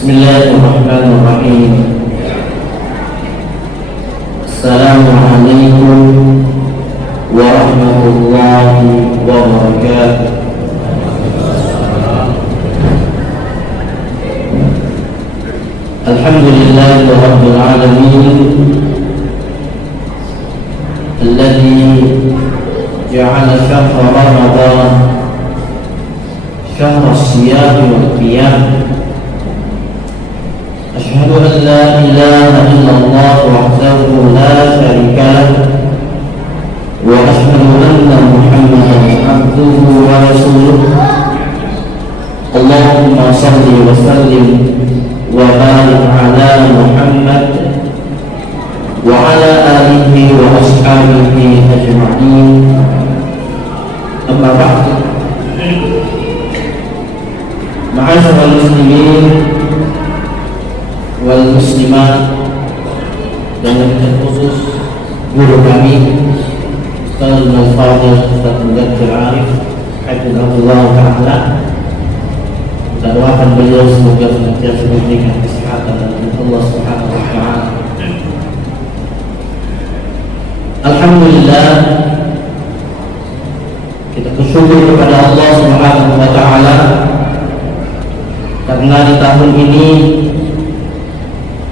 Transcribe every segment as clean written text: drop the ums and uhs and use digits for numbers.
Bismillahirrahmanirrahim. Assalamualaikum warahmatullahi wabarakatuh. Alhamdulillahi rabbil alamin alladzi ja'ala syahra Ramadan syahra as-siyam wal qiyam. أشهد أن لا إله إلا الله وحده لا شريك له وأشهد أن محمدا عبده ورسوله اللهم صل وسلم وبارك على محمد وعلى آله وأصحابه أجمعين أما بعد معاشر المسلمين wal muslimat, dan khusus guru kami Ustaz Al-Fadhil Ustaz Mudaththir Arif hafizahullah ta'ala. Kita doakan beliau semoga senantiasa diberikan kesehatan dari Allah Subhanahu wa ta'ala. Alhamdulillah, kita bersyukur kepada Allah Subhanahu wa ta'ala karena di tahun ini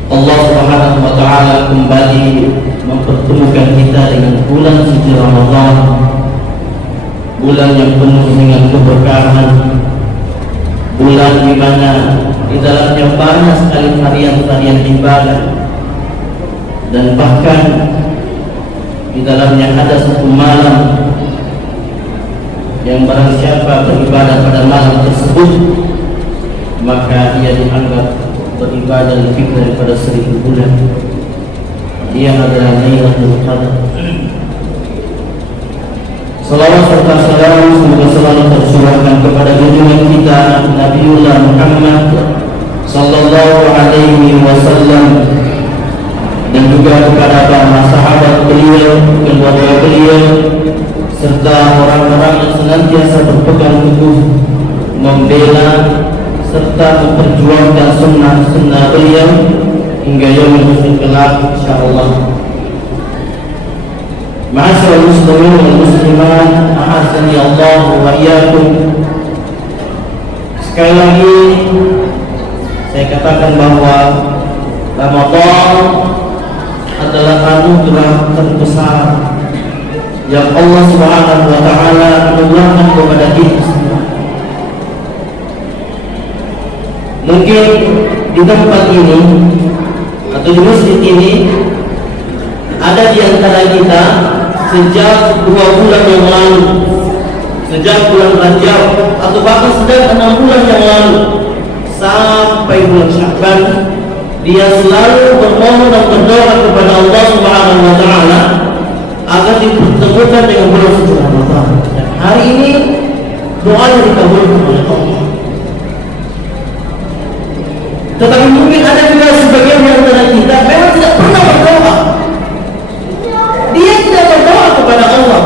Allah Subhanahu wa ta'ala kembali mempertemukan kita dengan bulan suci Ramadan, bulan yang penuh dengan keberkahan, bulan di mana di dalamnya banyak sekali harian-harian ibadah, dan bahkan di dalamnya ada satu malam yang barang siapa beribadah pada malam tersebut maka ia dianggap beribadah lebih daripada 1000 bulan. Dia adalah Lailatul Qadar. Salawat serta salam semoga selalu tercurahkan kepada junjungan kita Nabiullah Muhammad sallallahu alaihi wasallam, dan juga kepada para sahabat beliau, keluarga beliau, serta orang-orang yang senantiasa berpegang teguh membela serta memperjuangkan sunnah-sunnah beliau hingga yaumul kelak insyaallah. Ma'asyiral muslimin wal muslimat, a'azzani Allah wa iyyakum. Sekali lagi saya katakan bahwa Ramadan adalah anugerah terbesar yang Allah Subhanahu wa ta'ala anugerahkan kepada kita semua. Mungkin di tempat ini atau di masjid ini ada di antara kita sejak 2 bulan yang lalu, sejak bulan Rajab atau bahkan sejak 6 bulan yang lalu sampai bulan Sya'ban, dia selalu bermohon dan berdoa kepada Allah Subhanahu wa ta'ala agar dipertemukan dengan bulan suci Ramadan. Dan hari ini doanya dikabulkan oleh Allah. Tetapi mungkin ada juga sebagian di antara kita memang tidak pernah berdoa. Dia tidak berdoa kepada Allah,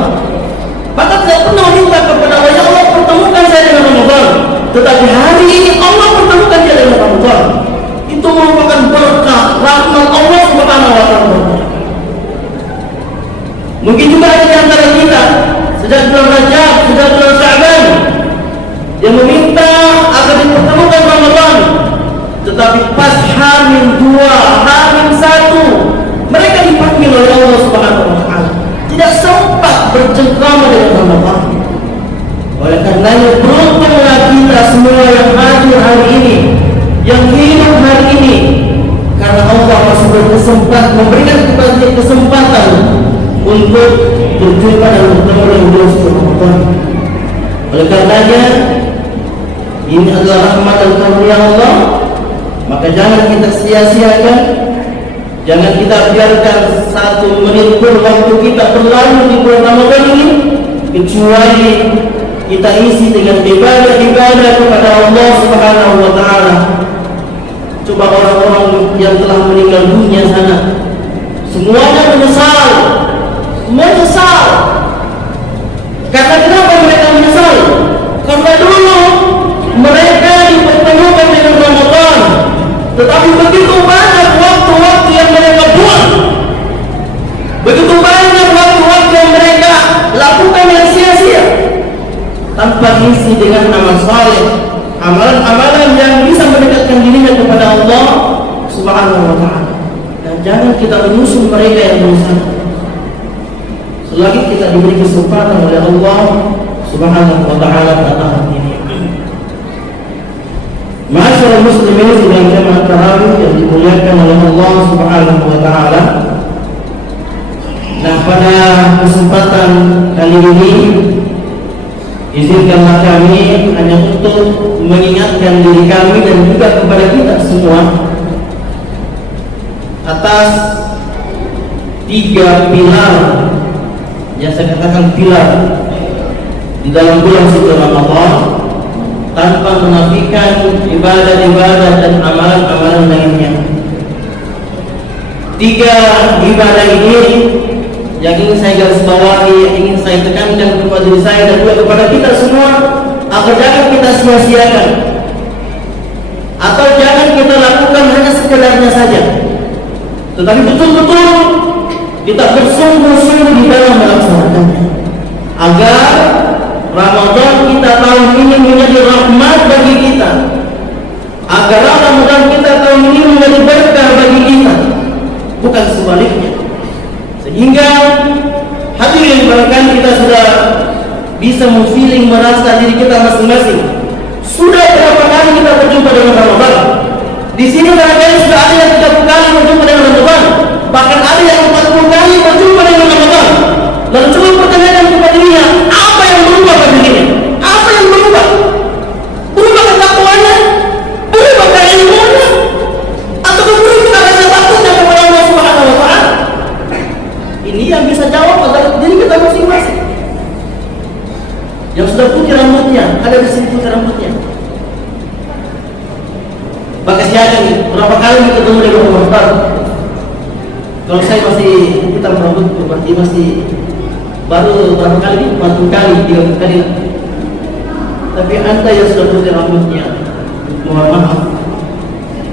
bahkan tidak pernah minta kepada Allah, ya Allah pertemukan saya dengan Ramadan. Tetapi hari ini Allah pertemukan dia dengan Ramadan. Itu merupakan berkah rahmat Allah Subhanahu wa ta'ala. Mungkin juga ada di antara kita sejak bulan Rajab, sejak bulan Sya'ban, yang meminta agar dipertemukan Ramadan. Tetapi pas H-2, H-1 mereka dipanggil oleh Allah Subhanahu wa ta'ala, tidak sempat bercengkrama dengan Ramadan. Oleh karenanya beruntunglah kita semua yang hadir hari ini, yang hidup hari ini, karena Allah masih memberikan kita kesempatan untuk berjumpa dan bertemu dengan Allah Subhanahu wa ta'ala. Oleh karenanya ini adalah rahmat dan karunia Allah. Maka jangan kita sia-siakan, jangan kita biarkan 1 menit pun waktu kita berlalu di bulan Ramadan ini kecuali kita isi dengan ibadah-ibadah kepada Allah Subhanahu wa ta'ala. Coba orang-orang yang telah meninggal dunia sana, semuanya menyesal, semua menyesal. Karena kenapa mereka menyesal? Karena dulu mereka dipertemukan dengan Ramadan, diisi dengan amal saleh, amalan-amalan yang bisa mendekatkan dirinya kepada Allah Subhanahu wa taala. Dan jangan kita menyusul mereka yang berusaha. Selagi kita diberi kesempatan oleh Allah Subhanahu wa taala pada tahap ini. Masyaallah muslimin sidang jamaah tarawih yang dimuliakan oleh Allah Subhanahu wa taala. Nah, pada kesempatan kali ini izinkanlah kami hanya untuk mengingatkan diri kami dan juga kepada kita semua atas 3 pilar yang saya katakan pilar di dalam bulan suci Ramadan, tanpa menafikan ibadah-ibadah dan amalan-amalan lainnya. 3 ibadah ini yang ingin saya garis bawahi, yang ingin saya tekankan kepada diri saya dan juga kepada kita semua, agar jangan kita sia-siakan atau jangan kita lakukan hanya sekedarnya saja, tetapi betul-betul kita bersungguh-sungguh di dalam melaksanakannya, agar Ramadan kita tahun ini menjadi rahmat bagi kita, agar Ramadan kita tahun ini menjadi berkah bagi kita, bukan sebaliknya. Sehingga hadirin, barangkali kita sudah bisa memfeeling, merasa diri kita masing-masing. Sudah berapa kali kita berjumpa dengan Ramadan? Di sini barangkali sudah ada yang 30 kali berjumpa dengan Ramadan, bahkan ada yang 40 kali berjumpa dengan Ramadan. Lalu coba pertanyakan kepada dirinya, apa yang berubah pada dirinya? Apa yang berubah? Berubah ketakwanya? Berubah ilmunya? Atau berubah rasa takutnya kepada Allah Subhanahu wa taala? Ini yang bisa jawab adalah diri kita masing-masing. Yang sudah putih rambutnya, ada di sini putih rambutnya. Bahkan siapa nih? Berapa kali ketemu dengan Umar? Kalau saya masih hitam rambut, berarti masih baru berapa kali? 40 kali, 30 kali. Tapi anda yang sudah putih rambutnya, mohon maaf.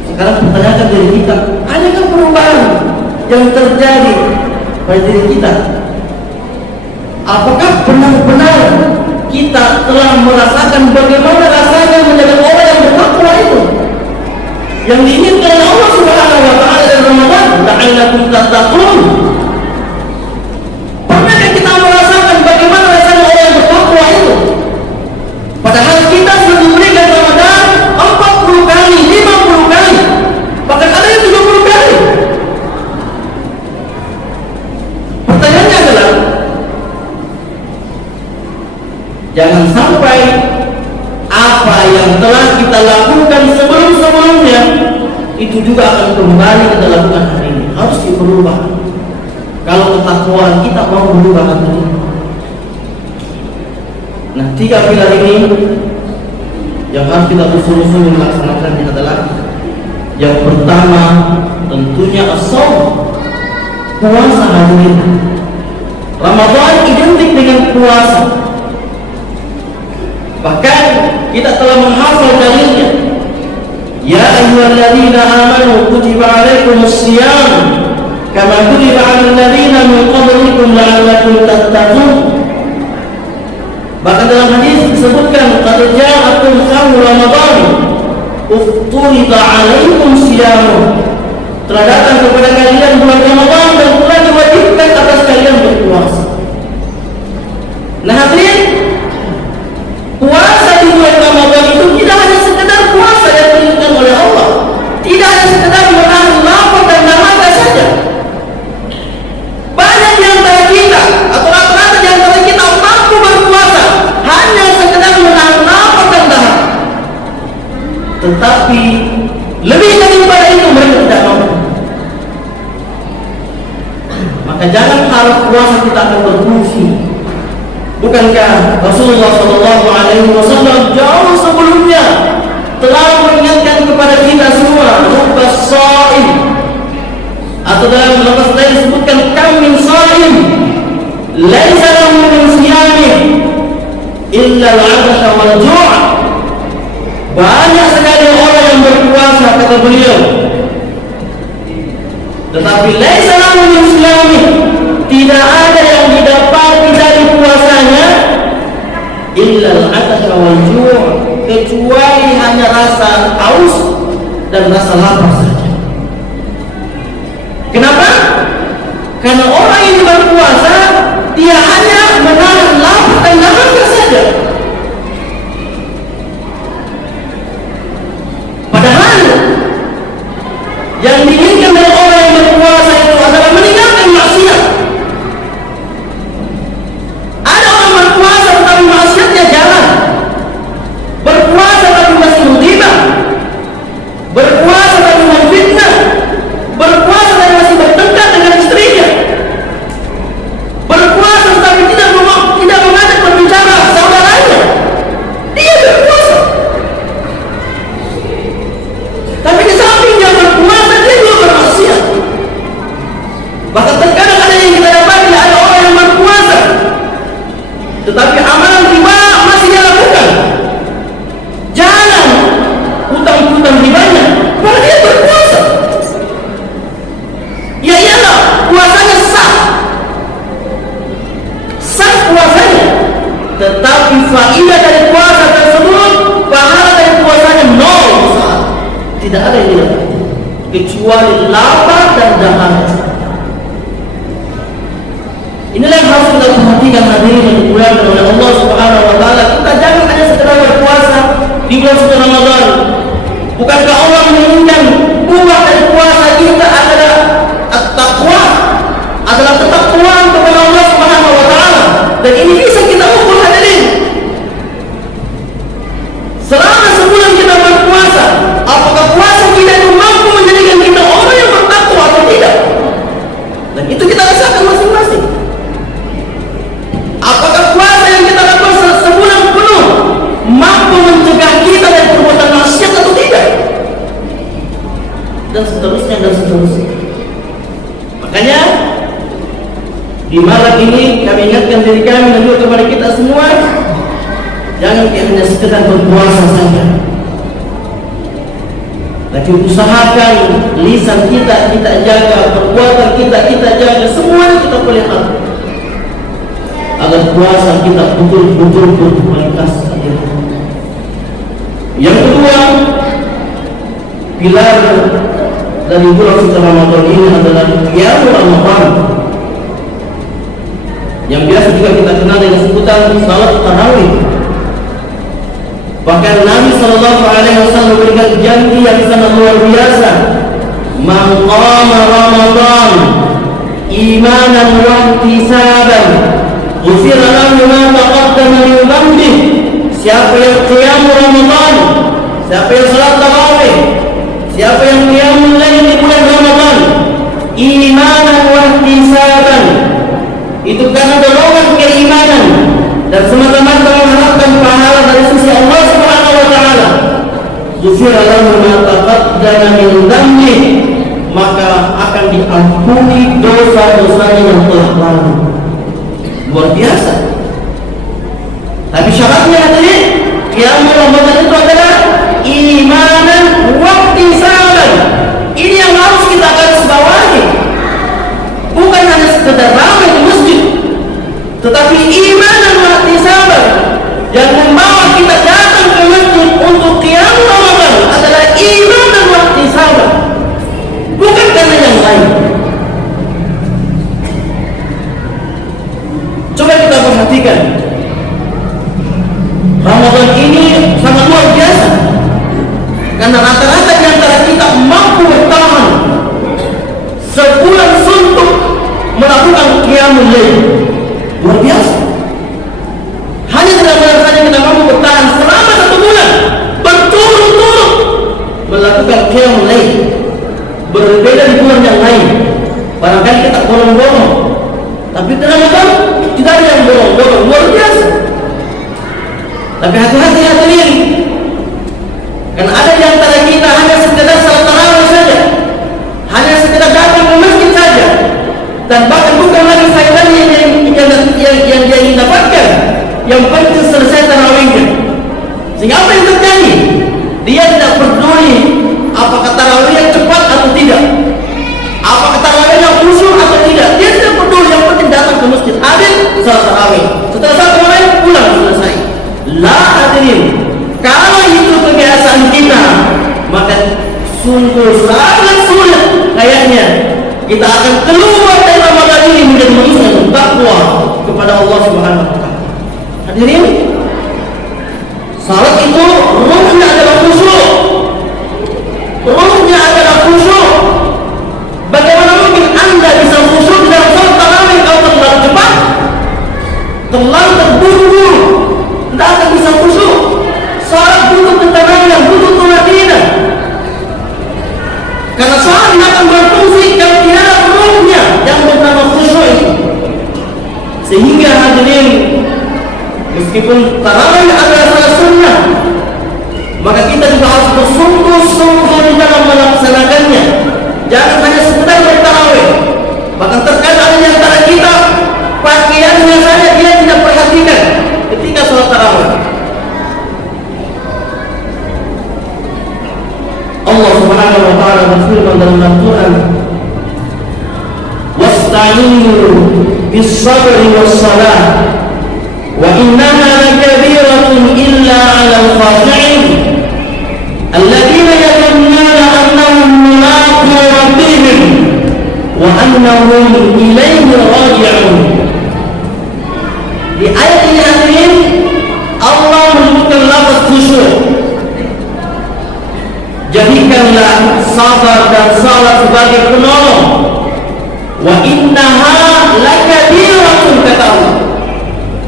Sekarang pertanyakan diri kita, adakah perubahan yang terjadi pada diri kita? Apakah benar-benar kita telah merasakan bagaimana rasanya menjadi orang yang bertakwa itu, yang diinginkan oleh Allah Subhanahu wa taala dalam Ramadan, la'allakum tattaqun? Pernahkah kita merasakan bagaimana rasanya orang yang bertakwa itu? Padahal kita sudah diberikan Ramadan 40 kali, 50 kali, bahkan ada yang 70 kali. Pertanyaannya adalah, jangan sampai apa yang telah kita lakukan sebelum-sebelumnya itu juga akan kembali kita lakukan hari ini. Harus diubah. Kalau ketakwaan kita mau berubah hari ini. Nah, 3 pilar ini yang harus kita bersungguh-sungguh melaksanakannya adalah, yang pertama tentunya as-shaum, puasa hari ini. Ramadan identik dengan puasa. Bahkan kita telah menghafal dalilnya. Ya ayyuhalladzina amanu kutiba alaikumus shiyam kama kutiba 'alal ladzina min qablikum la'allakum tattaqun. Bahkan dalam hadis disebutkan, qad ja'akum shahru ramadan ufturida 'alaikum shiyam. Telah datang kepada kalian bulan Ramadan dan telah diwajibkan atas kalian berpuasa. Nah hadirin, puasa di bulan Ramadan itu tidak hanya sekedar puasa yang diinginkan oleh Allah, tidak hanya sekedar menahan lapar dan dahaga saja. Banyak di antara kita atau rata-rata di antara kita mampu berpuasa hanya sekedar menahan lapar dan dahaga, tetapi lebih daripada itu mereka tidak mampu. Maka jangan harap puasa kita akan berfungsi. Bukankah Rasulullah SAW jauh sebelumnya telah mengingatkan kepada kita semua, rubbas shaim, atau dalam lafaz lain disebutkan kam min shaim laisa lahu min siyamih illa al-'atasha wal ju'. Banyak sekali orang yang berpuasa, kata beliau, tetapi laisa lahu min siyamih, tidak ada yang didapati dari puasanya illa al-'atasha syahwa wal ju', kecuali hanya rasa haus dan rasa lapar saja. Kenapa? Karena orang yang berpuasa dia hanya menahan lapar dan dahaga saja. Padahal yang diinginkan dari orang yang berpuasa itu adalah meninggalkan maksiat. Ada orang berpuasa tetapi maksiatnya jalan, berpuasa tapi masih menghina, berpuasa tapi memfitnah, berpuasa tapi masih bertengkar dengan istrinya, berpuasa tetapi tidak mengajak berbicara saudaranya. Dia berpuasa, tapi di samping dia berpuasa dia juga bermaksiat. Bahkan terkadang ada yang kita dapat, ada orang yang berpuasa tetapi amalan riba masih dia lakukan, jalan hutang-hutang ribanya, padahal dia berpuasa. Ya iyalah, puasanya sah puasanya, tetapi faedah dari puasa tersebut, pahala dari puasanya nol, tidak ada yang didapat kecuali lapar dan dahaga. Inilah yang harus kita perhatikan, hadirin yang dimuliakan oleh Allah Subhanahu wa taala. Kita jangan hanya sekedar berpuasa di bulan suci Ramadan. Bukankah Allah menginginkan buah dari puasa kita adalah at-taqwa, adalah ketakwaan kepada Allah Subhanahu wa taala. Dan ini bisa kita ukur, hadirin. Selama sebulan kita berpuasa, apakah puasa kita itu mampu menjadikan kita orang yang bertakwa atau tidak? Dan itu kita rasakan masing-masing. Apakah puasa yang kita lakukan sebulan penuh mampu mencegah kita dari perbuatan maksiat atau tidak? Dan seterusnya dan seterusnya. Makanya di malam ini kami ingatkan diri kami dan juga kepada kita semua, jangan hanya sekedar berpuasa saja, tapi usahakan lisan kita jaga, perbuatan kita jaga, semuanya kita pelihara agar puasa kita betul-betul berkualitas. Yang kedua, pilar dari bulan suci Ramadan ini adalah qiyamul Ramadan, yang biasa juga kita kenal dengan sebutan salat tarawih. Bahkan Nabi Sallallahu Alaihi Wasallam memberikan janji yang sangat luar biasa, man qama Ramadan imanan wa ihtisaban ghufira lahu ma taqaddama min dhanbi. Siapa yang qiyamul Ramadan, siapa yang salat tarawih, siapa yang qiyamul lail di bulan Ramadan imanan wa ihtisaban, itu karena dorongan keimanan dan semata-mata mengharapkan pahala dari sisi Allah Subhanahu wa taala, ghufira lahu ma taqaddama min dhanbi, maka akan diampuni dosa-dosanya yang telah lalu. Luar biasa. Tapi syaratnya tadi, qiyamul Ramadan itu adalah imanan wa ihtisaban. Ini yang harus kita garis bawahi. Bukan hanya sekedar ramai di masjid, tetapi imanan wa ihtisaban yang membawa kita datang ke masjid untuk qiyamul Ramadan adalah imanan wa ihtisaban, bukan karena yang lain. Coba kita perhatikan, Ramadan ini sangat luar biasa, karena rata-rata di antara kita mampu bertahan sebulan suntuk melakukan qiyamul lail. Luar biasa. Hanya dalam bulan saja kita mampu bertahan selama 1 bulan berturut-turut melakukan qiyamul lail. Berbeda di bulan yang lain, barangkali kita bolong-bolong, tapi dalam Ramadan tidak ada yang bolong-bolong. Luar biasa. Tapi hati-hati hadirin, karena ada di antara kita hanya sekedar salat tarawih saja, hanya sekedar datang ke masjid saja, dan bahkan bukan lagi faedahnya yang dia ingin dapatkan, yang penting selesai tarawihnya. Sehingga apa yang terjadi? Dia tidak peduli apakah tarawihnya cepat atau tidak, apakah tarawihnya khusyuk atau tidak. Dia tidak peduli, yang penting datang ke masjid, hadir salat tarawih, setelah salat tarawih pulang, selesai. La Sungguh sangat sulit kayaknya kita akan keluar dari Ramadan ini menjadi manusia yang takwa kepada Allah Subhanahu wa taala. Hadirin, salat itu ruhnya adalah khusyuk. Ruhnya adalah khusyuk. Bagaimana mungkin Anda bisa khusyuk dalam salat tarawih kalau terlalu cepat, terlalu terburu-buru? Tidak akan bisa khusyuk. Salat butuh ketenangan, butuh tumaninah. Karena salat akan berfungsi kalau tidak ada ruhnya yang bernama khusyuk itu. Sehingga hadirin, meskipun tarawih adalah salah sunnah, maka kita juga harus bersungguh-sungguh di dalam melaksanakannya. Jangan hanya sekedar bertarawih. Bahkan terkadang ada di antara kita pakaiannya saja dia tidak perhatikan ketika sholat tarawih. Allah Subhanahu wa taala berfirman dalam Al-Qur'an, "Wasta'inu bis-sabri was-salah wa innaha lakabiratun illa 'alal khashi'in alladziina yadhunnuna annahum mulaqu rabbihim wa annahum ilaihi raji'un." Di ayat ini hadirin, Allah menyebutkan lafaz khusyuk. Jadikanlah sabar dan salat sebagai penolong. Wa innaha lakabiratun, kata Allah.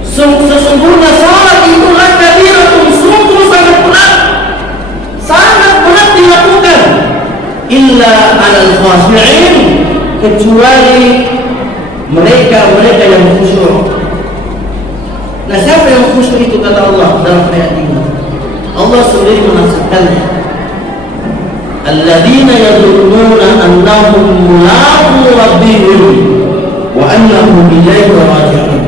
Sesungguhnya salat itu lakabiratun, sungguh sangat berat dilakukan. Illa 'alal khashi'in, kecuali mereka yang khusyuk. Nah, siapa yang khusyuk itu, kata Allah dalam ayat ini? Allah sendiri menafsirkannya. Alladzina yadhunnuna annahum mulaqu rabbihim wa annahum ilaihi raji'un.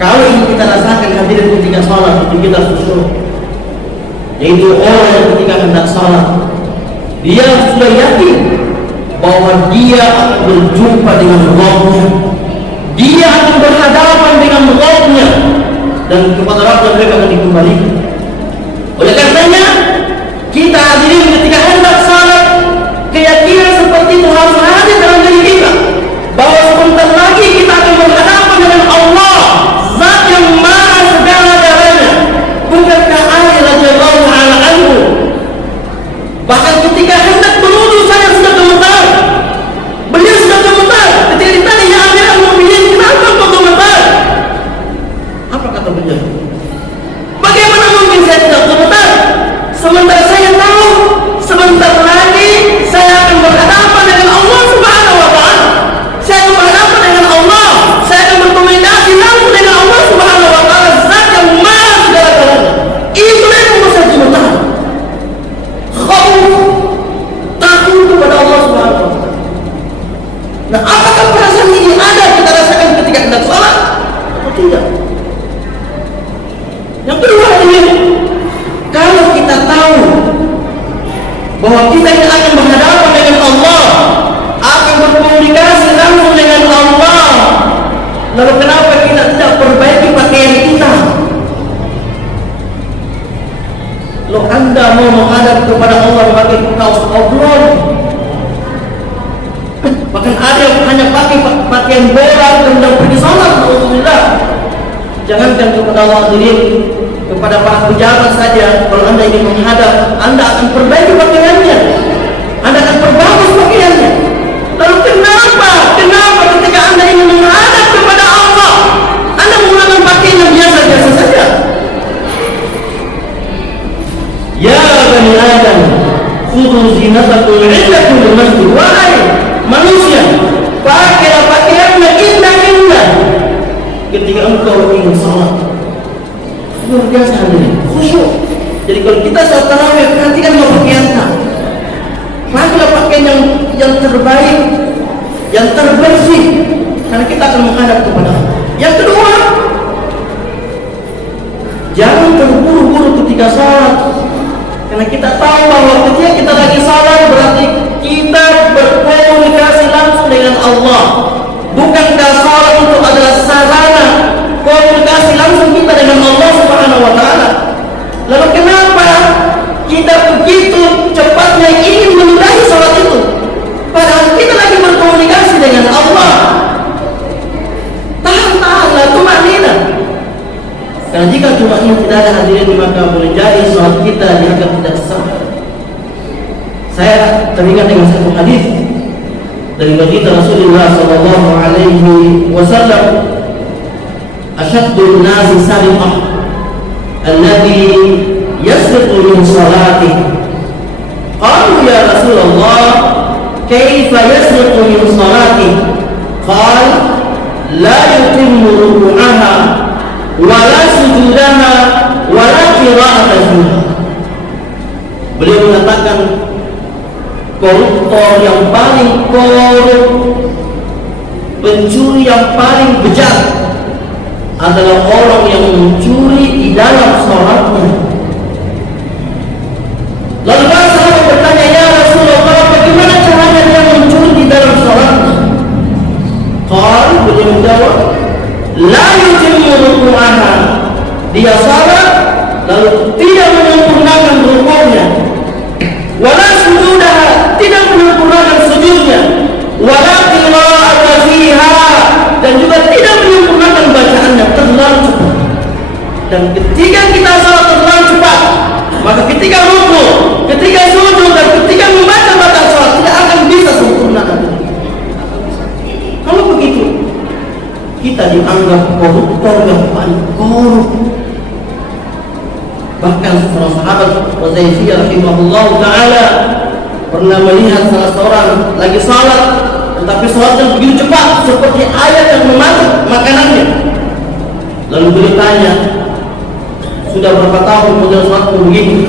Kalau ini kita rasakan hadirin ketika salat, ketika kita khusyuk, yaitu orang yang ketika hendak salat dia sudah yakin bahwa dia akan berjumpa dengan Rabb-Nya, dia akan berhadapan dengan Rabb-Nya, dan kepada Rabb-Nya mereka akan dikembalikan. Oleh karenanya kita hadirin ketika hendak salat, keyakinan seperti itu harus hadir dalam diri kita, bahwa sebentar lagi kita akan berhadapan dengan Allah, Zat yang maha segala-galanya. Bukankah Ali radhiyallahu ta'ala anhu bahkan ketika hendak menuju saya sudah gemetar, beliau sudah gemetar ketika ditanya, "Ya Amirul Mukminin, kenapa kau gemetar?" Apa kata beliau? "Bagaimana mungkin saya tidak gemetar, sementara saya tahu sebentar lagi saya akan berhadapan dengan Allah Subhanahu wa taala. Saya akan berhadapan dengan Allah, saya akan berkomunikasi langsung dengan Allah Subhanahu wa taala, Zat yang maha segala-galanya." Itu yang membuat saya gemetar. Khauf, takut kepada Allah Subhanahu wa taala. Nah, apakah perasaan ini ada kita rasakan ketika hendak salat atau tidak? Yang kedua ini, kalau kita tahu bahwa kita ini akan berhadapan dengan Allah, akan berkomunikasi langsung dengan Allah, lalu kenapa kita tidak perbaiki pakaian kita? Loh, Anda mau menghadap kepada Allah pakai kaos oblong, bahkan ada yang hanya pakai pakaian bola dan pergi salat. Alhamdulillah. Jangankan kepada Allah sendiri, kepada para pejabat saja, kalau Anda ingin menghadap, Anda akan perbaiki pakaiannya, Anda akan perbagus pakaiannya. Lalu kenapa ketika Anda ingin menghadap kepada Allah, Anda menggunakan pakaian yang biasa-biasa saja? Ya Bani Adam, khudhu zinatakum 'inda kulli masjid. Wahai manusia, pakailah pakaian yang indah-indah ketika engkau ingin salat. Luar biasa hadirin, khusyuk. Jadi kalau kita salat tarawih, perhatikan pakaian kita. Pakailah pakaian yang terbaik, yang terbersih, karena kita akan menghadap kepada Allah. Yang kedua, jangan terburu-buru ketika salat, karena kita tahu bahwa ketika kita lagi salat berarti kita berkomunikasi langsung dengan Allah. Bukankah salat itu adalah sarana komunikasi langsung kita dengan Allah Subhanahu wa taala? Lalu kenapa kita begitu Saya teringat dengan satu hadis dari baginda Rasulullah sallallahu alaihi wasallam, asyaddun nasi sariqah alladhi yasriqu min salatihi. Qalu ya Rasulullah, kaifa yasriqu min salatihi? Qala la yutimmu ruku'aha wa la sujudaha wa la qira'ataha. Beliau mengatakan koruptor yang paling korup, pencuri yang paling bejat adalah orang yang mencuri di dalam sholatnya. Lalu para sahabat bertanya, ya Rasulullah, bagaimana caranya dia mencuri di dalam sholatnya? Qala, beliau menjawab, la yutimmu ruku'aha, dia salat lalu tidak menyempurnakan ruku'nya, wala sujudaha, tidak menyempurnakan sujudnya, wala qira'ata fiha, dan juga tidak menyempurnakan bacaannya, terlalu cepat. Dan ketika kita salat terlalu cepat, maka ketika ruku, ketika sujud, dan ketika membaca bacaan salat tidak akan bisa sempurna. Kalau begitu, kita dianggap koruptor yang paling korup. Bahkan seorang sahabat Huzaifah rahimahullah taala pernah melihat salah seorang lagi salat, tetapi salatnya begitu cepat seperti ayat yang memakan makanannya. Lalu beliau tanya, sudah berapa tahun model salatmu begini?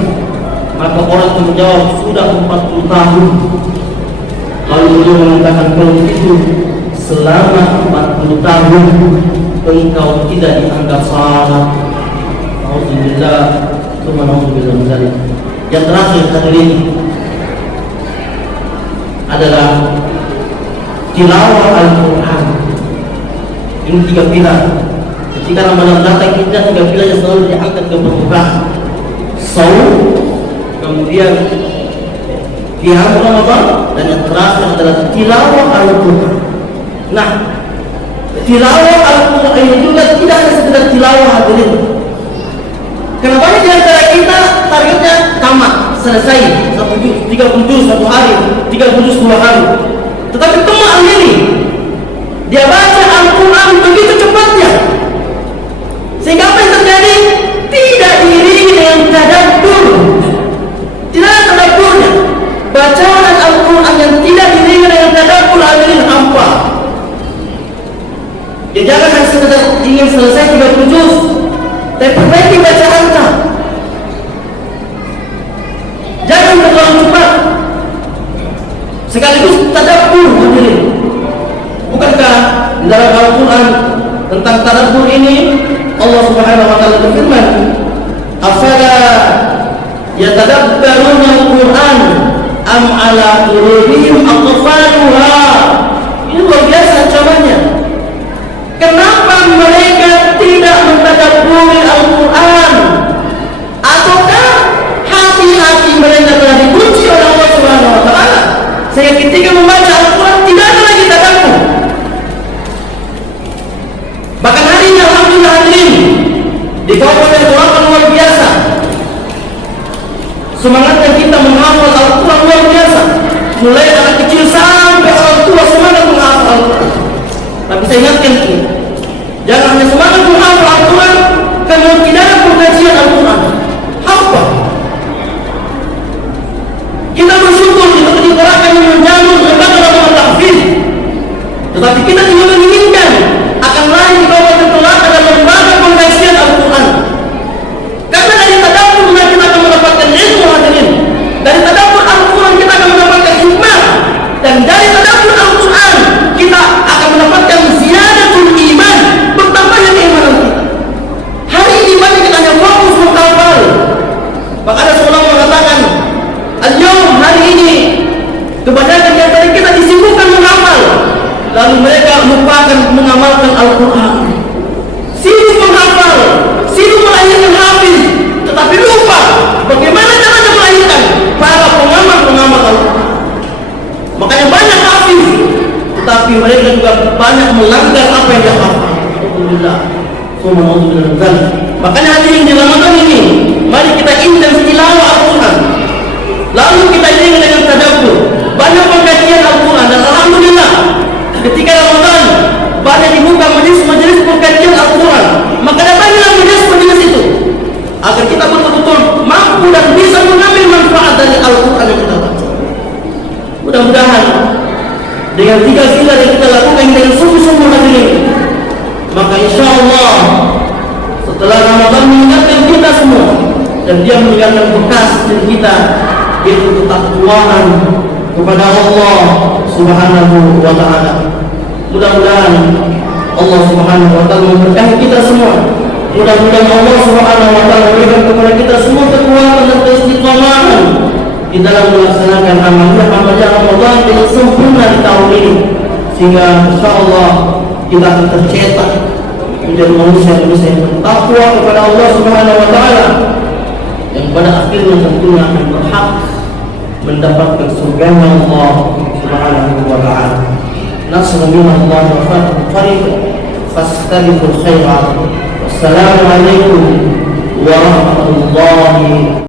Maka orang itu menjawab, sudah 40 tahun. Lalu beliau mengatakan, kalau begitu selama 40 tahun engkau tidak dianggap salat. Alhamdulillah, Alhamdulillah. Yang terakhir hadirin adalah tilawah Al-Quran. Ini 3 pilar. Ketika Ramadan datang, kita 3 pilar yang selalu diangkat ke permukaan. Saum, kemudian qiyam Ramadan, dan yang terakhir adalah tilawah Al-Quran. Nah, tilawah Al-Quran ini juga tidak hanya sekedar tilawah hadirin. Kenapa di antara kita targetnya tamat, selesai 30 juz 1 hari, 30 juz 2 hari. Tetapi teman ini dia baca Al-Quran begitu cepatnya, sehingga apa yang terjadi? Tidak diiringi dengan tadabbur. Tidak ada tadabburnya. Bacaan Al-Quran yang tidak diiringi dengan tadabbur hadirin hampa. Ya jangan hanya sekedar ingin selesai 30 juz, tapi perbaiki bacaannya. Jangan terlalu cepat. Sekaligus tadabbur hadirin. Bukankah dalam Al-Quran tentang tadabbur ini Allah Subhanahu wa taala berfirman, "Afala yatadabbaruna al-Qur'an am 'ala qulubihim aqfaluha?" Ini luar biasa ancamannya. Kenapa mereka tidak mentadabburi Al-Quran? Ataukah hati-hati mereka telah dikunci oleh Allah Subhanahu wa taala sehingga ketika membaca Al-Quran tidak ada lagi tadabbur? Bahkan hari ini alhamdulillah hadirin di Kabupaten Tulapan luar biasa. Semangatnya kita menghafal Al-Quran luar biasa. Mulai anak kecil sampai orang tua semangat menghafal Al-Quran. Tapi saya ingatkan ini, jangan hanya semangat menghafal Al-Quran kemudian tidak ada pengkajian Al-Quran. Hampa. Kita bersyukur kita diberikan yang menjamin lembaga dalam tahfiz. Tetapi kita juga menginginkan akan lahir di Kabupaten Tulapan dan lembaga pengkajian Al-Quran. Karena dari tadabbur kita akan mendapatkan ilmu hadirin. Dari tadabbur Al-Quran kita akan mendapatkan hikmah, dan dari tadabbur Al-Quran kita akan mendapatkan ziyadatul iman, bertambahnya keimanan kita. Hari ini banyak kita hanya fokus menghafal. Maka ada seorang mengatakan, al-yawm, hari ini kebanyakan di antara kita disibukkan menghafal, lalu mereka lupakan mengamalkan Al-Quran. Sibuk menghafal, sibuk melahirkan hafiz, tetapi lupa bagaimana caranya melahirkan para pengamal Al-Quran. Makanya banyak hafiz, tetapi mereka juga banyak melanggar apa yang dia hafal. Alhamdulillah. Makanya hadirin di Ramadan ini, mari kita intens tilawah Al-Quran, lalu kita iringi dengan tadabbur. ketika kita lakukan dengan sungguh-sungguh hadirin, maka insya Allah setelah Ramadan mengingatkan kita semua, dan dia meninggalkan bekas dari kita, yaitu ketakwaan kepada Allah Subhanahu wa Ta'ala. Mudah-mudahan Allah Subhanahu wa Ta'ala memberkahi kita semua. Mudah-mudahan Allah Subhanahu wa Ta'ala memberikan kepada kita semua kekuatan dan keistiqomahan di dalam melaksanakan amal Ramadan dengan sempurna di tahun ini, sehingga insyaallah kita akan tercetak menjadi manusia-manusia yang bertakwa kepada Allah Subhanahu wa Ta'ala, yang pada akhirnya tentunya akan berhak mendapatkan surga Allah Subhanahu wa Ta'ala. Nasrullah wa farid fastabiqul khairat. Wassalamualaikum warahmatullahi